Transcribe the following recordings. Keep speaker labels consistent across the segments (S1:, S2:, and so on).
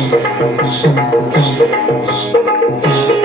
S1: Thank you.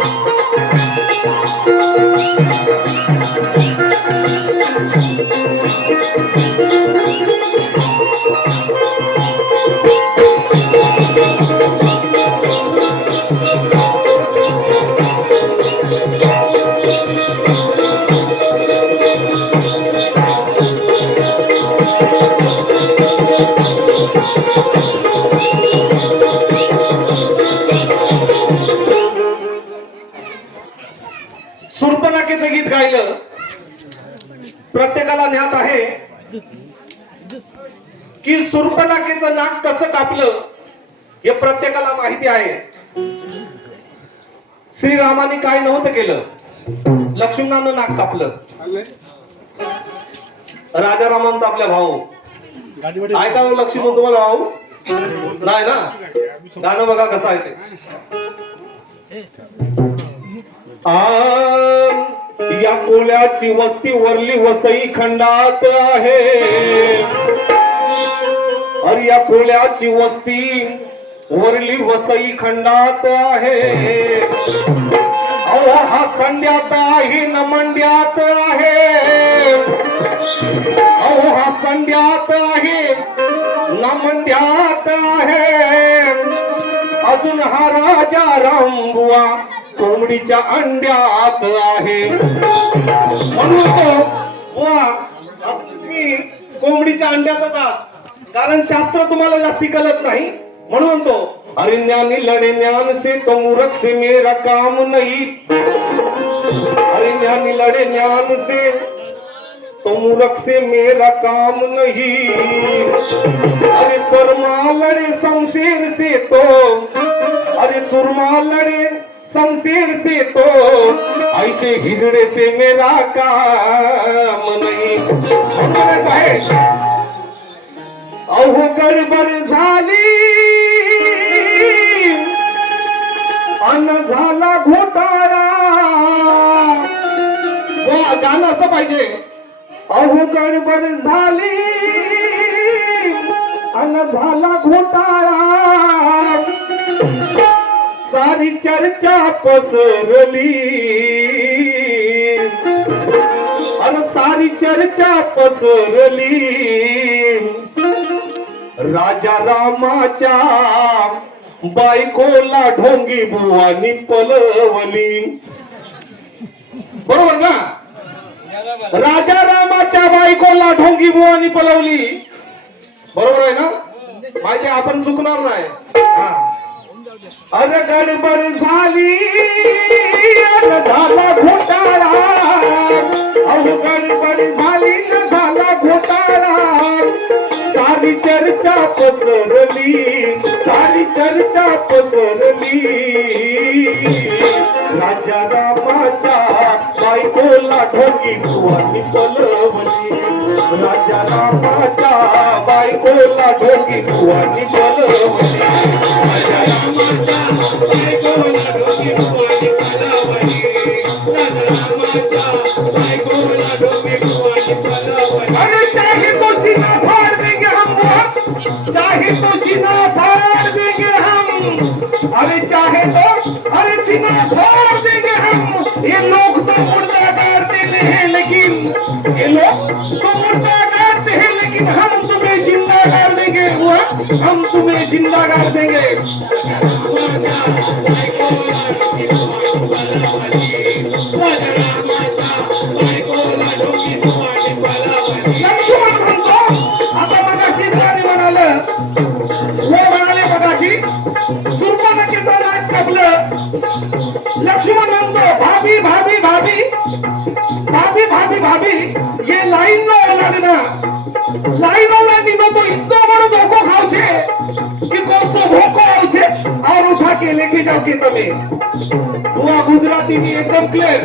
S1: Thank you. की नाक कसं कापलं हे प्रत्येकाला माहिती आहे. श्रीरामाने काय नव्हतं केलं? लक्ष्मणानं नाक कापलं. राजारामांचा आपल्या भाऊ. ऐकावं हो, लक्ष्मण तुम्हाला भाऊ? नाही ना? गाणं बघा कसं आहे ते. या कोल्याची वस्ती वरली वसई खंडात आहे. अरे कोल्याची वस्ती वरली वसई खंडात आहे. अहो हा संड्यात आहे न मंड्यात आहे. अहो हा संड्यात आहे न मंड्यात आहे. अजून हा राजा रामबुवा कोंबडीच्या अंड्यात आहे. म्हणून तो वा मी कोंबडीच्या अंड्यातच आहात. कारण शास्त्र तुम्हाला जास्ती कळत नाही. म्हणून तो अरे ज्ञानी लढे ज्ञान से तो मूर्ख से मेरा काम नहीं. अरे ज्ञानी लड़े ज्ञान से तो मूर्ख से मेरा काम नहीं. अरे सुरमा लड़े शमशेर से तो अरे सुरमा लड़े शमशेर से तो ऐसे हिजड़े से मेरा काम नहीं. आहे अहो गडबड झाली. अन्न झाला घोटाळा. गाणं असं पाहिजे. अहो गडबड झाली. अन्न झाला घोटाळा. सारी चर्चा पसरली. अन सारी चर्चा पसरली. राजा रामाच्या बायकोला ढोंगी बुवानी पलवली बरोबर ना? राजा रामाच्या बायकोला ढोंगी बुवानी पलवली बरोबर आहे ना? माहिती आपण चुकणार नाही. अरे गडबड झाली. झाला घोटाळा. अहो गडबड झाली घोटाळा सारी चर्चा पसरली सारी चर्चा पसरली. राजा रामाच्या बायकोला ढोंगी भुवानी पलवली राजा रामाच्या बायकोला ढोंगी भुवानी पलवली सीना फाड़ देंगे हम वो चाहे तो सीना फाड़ देंगे हम अरे चाहे तो अरे सीना फाड़ देंगे हम ये लोग तो मुर्दा गाड़ते हैं लेकिन ये लोग तो मुर्दा गाड़ते हैं लेकिन हम तुम्हें जिंदा गाड़ देंगे वो हम तुम्हें जिंदा गाड़ देंगे भाभी भाभी भाभी ये लाइन लो एलाडना लाइन वाला नी तो इतना बड़ा धोखो खाओ छे कि कौन सो धोखो છે और उठा के लेके जाओ के તમે बुवा गुजराती मी एकदम क्लिअर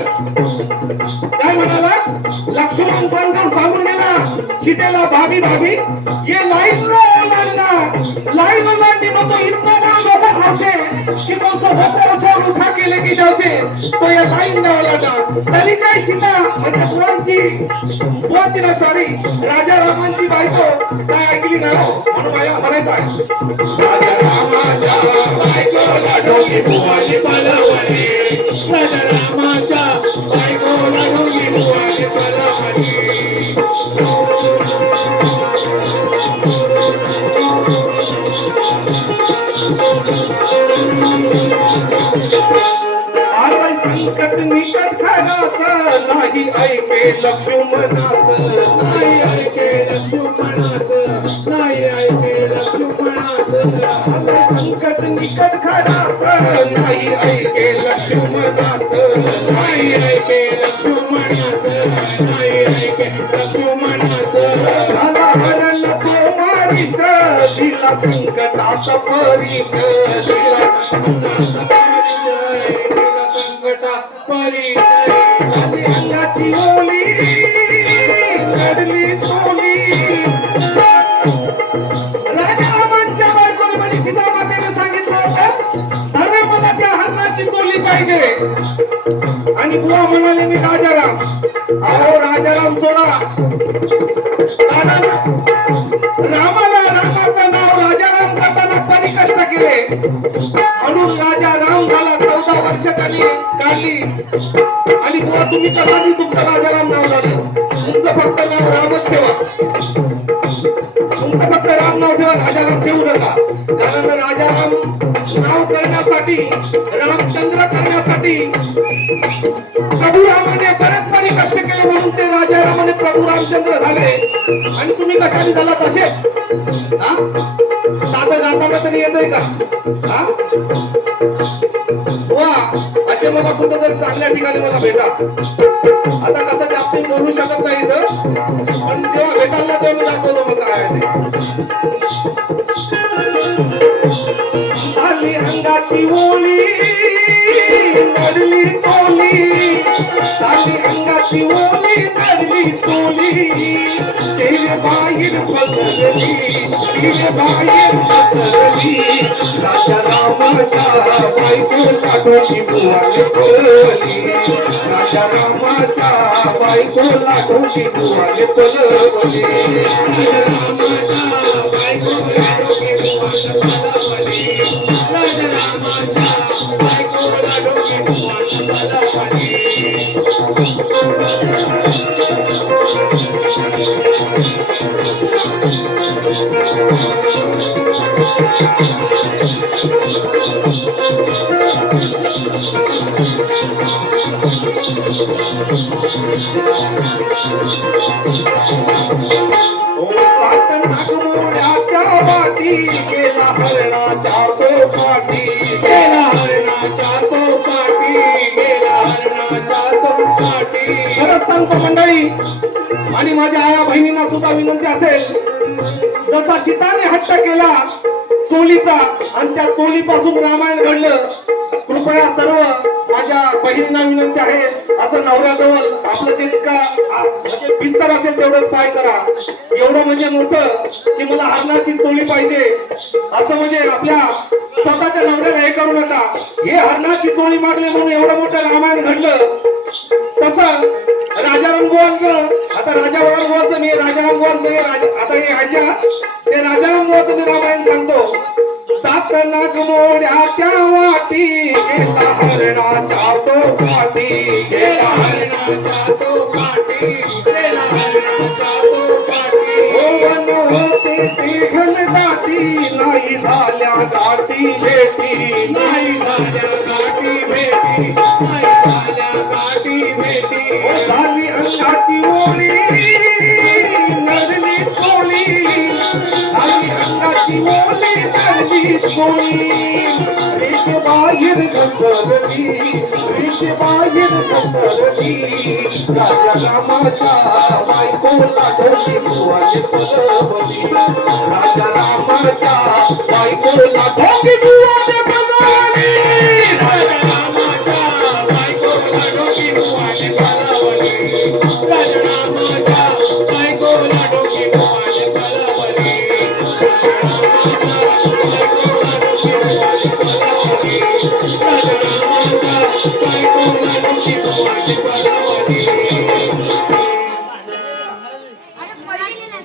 S1: काय म्हणाला लक्ष्मण सांगून सांगून गेला सीतेला भाभी भाभी ये लाइन नो ओलांडना लाइन ओलांडीनो तो इतना बड़ो धोको खाओ છે કે કોસો ધોકો છે और उठा के लेके जाओ છે तो ये लाइन न ओलांडा तरी काय सीता म्हणजे बुवांची बुवांची ना सॉरी राजा रामांची बायको काय ऐकली ना हो म्हणून मला म्हणायचं आहे राजा आलाय निकट खराच नाही ऐके लक्ष्मणाच. नाही ऐके लक्ष्मणाच. नाही ऐके लक्ष्मणाच. आलाय संकट निकट खराच नाही ऐके लक्ष्मणाच. नाही ऐके लक्ष्मणाच. नाही ऐके लक्ष्मणाच. झाला हरण तो मारीच दिला संकटाचा परीच. दिला म्हणजे आणि बुवा म्हणाले मी राजाराम. अहो राजाराम सोडा. रामाला रामाचं नाव राजाराम करताना परिकष्ट केले? म्हणून राजा राम झाला चौदा वर्ष काढली. आणि बुवा तुम्ही कसा तुमचं राजाराम नाव झालं तुमचं फक्त नाव रामच ठेवा. तुमचं फक्त राम नाव ठेवा राजाराम ठेवू नका. कारण राजाराम नाव करण्यासाठी रामचंद्र करण्यासाठी प्रभू रामाने बरेच बरे कष्ट केले म्हणून ते राजा रामाने प्रभू रामचंद्र झाले. आणि तुम्ही कशाने झाला तसेच हा? साधं गाताना तरी येतंय का? हा? वा असे मला कुठं तरी चांगल्या ठिकाणी मला भेटा. आता कसं जास्त बोलू शकत नाही इथं पण जेव्हा भेटाल ना तेव्हा मी दाखवतो मग काय ते. झाली अंगाची ओली नडली चोली. झाली अंगाची ओली नडली चोली. शेर बाहेर पसरली शेर बाहेर पसरली राजा रामाच्या बायकोला डोकी बुवाने पळवली राजा रामाच्या खरंच सांगतो मंडळी आणि माझ्या आया बहिणींना सुद्धा विनंती असेल जसा शिताने हट्ट केला चोलीचा आणि त्या चोलीपासून रामायण घडलं. कृपया सर्व माझ्या बहिणींना विनंती आहे असं नवऱ्याजवळ आपलं जितका म्हणजे विस्तार असेल तेवढंच पाय करा. एवढं म्हणजे मोठं की मला हरणाची चोली पाहिजे. असं म्हणजे आपल्या स्वतःच्या नवऱ्याला हे करू नका. हे हरणाची चोळी मागले म्हणून एवढं मोठं रामायण घडलं. तसं राजा बुवांचं आता राजा बुवांचं मी राजाराम बुवांचं हे राजा- आता हे राजा ते राजाराम बुवांचं मी रामायण सांगतो. सात लाख मोड्या त्या वाटी गेला हरणाच्या तो पाटी गेला हरणाच्या तो गेला हरणाच्या तो होते ते घन दाटी नाही झाल्या गाठी भेटी. नाही झाल्या गाठी भेटी. झाली अंगाची ओळी नडली चोळी झाली अंगाची ओली नडली चोळी रेष
S2: बाहेर घसरली रेष बाहेर घसरली. राजा रामाच्या बायकोला ढोली बुवाने बोलवली राजा रामाच्या बायकोला बुवाने राजा